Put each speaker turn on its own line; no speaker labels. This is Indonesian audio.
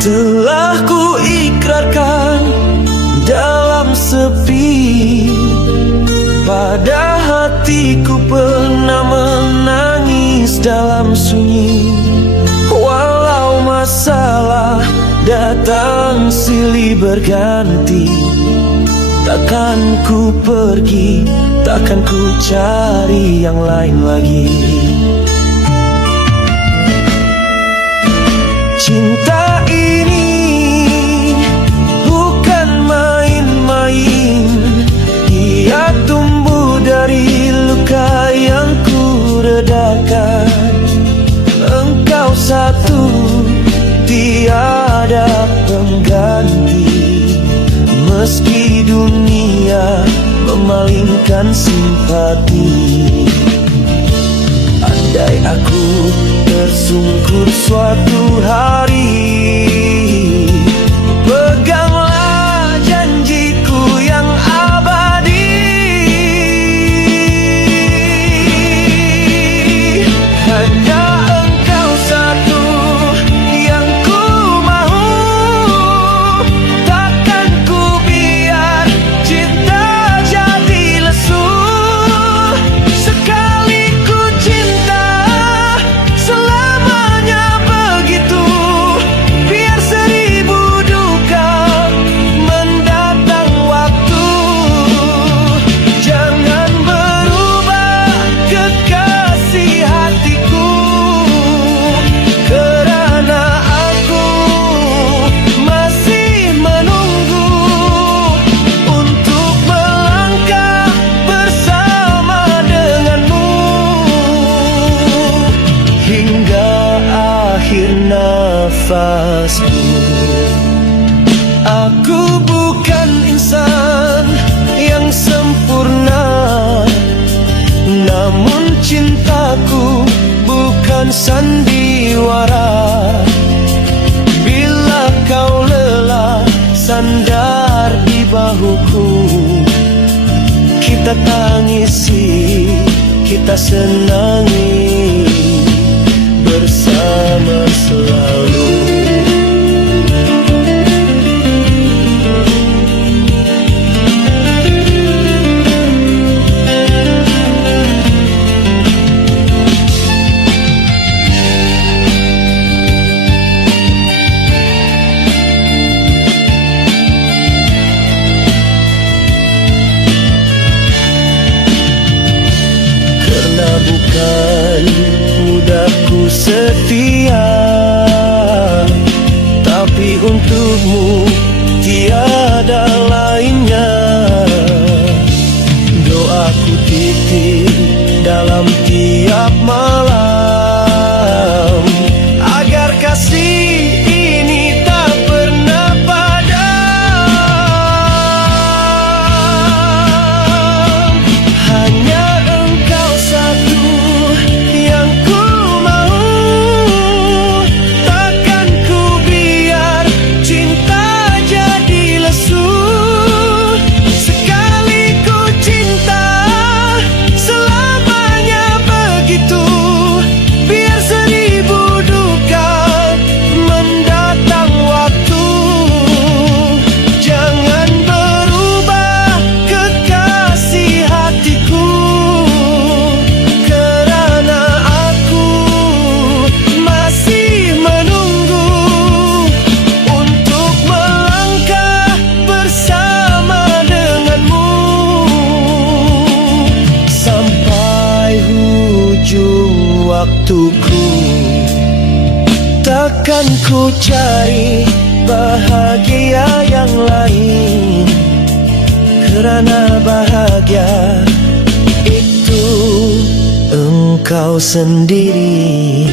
telah ku ikrarkan dalam sepi. Pada hatiku pernah menangis dalam sunyi. Walau masalah datang silih berganti. Takkan ku pergi takkan ku cari yang lain lagi. mengganti. Meski dunia memalingkan simpati. Andai aku tersungkur suatu hari nafasku. Aku bukan insan yang sempurna Namun cintaku bukan sandiwara. Bila kau lelah sandar di bahuku. Kita tangisi, kita senangi bersama. dalam tiap malam. waktuku. Takkan ku cari bahagia yang lain Kerana bahagia itu engkau sendiri.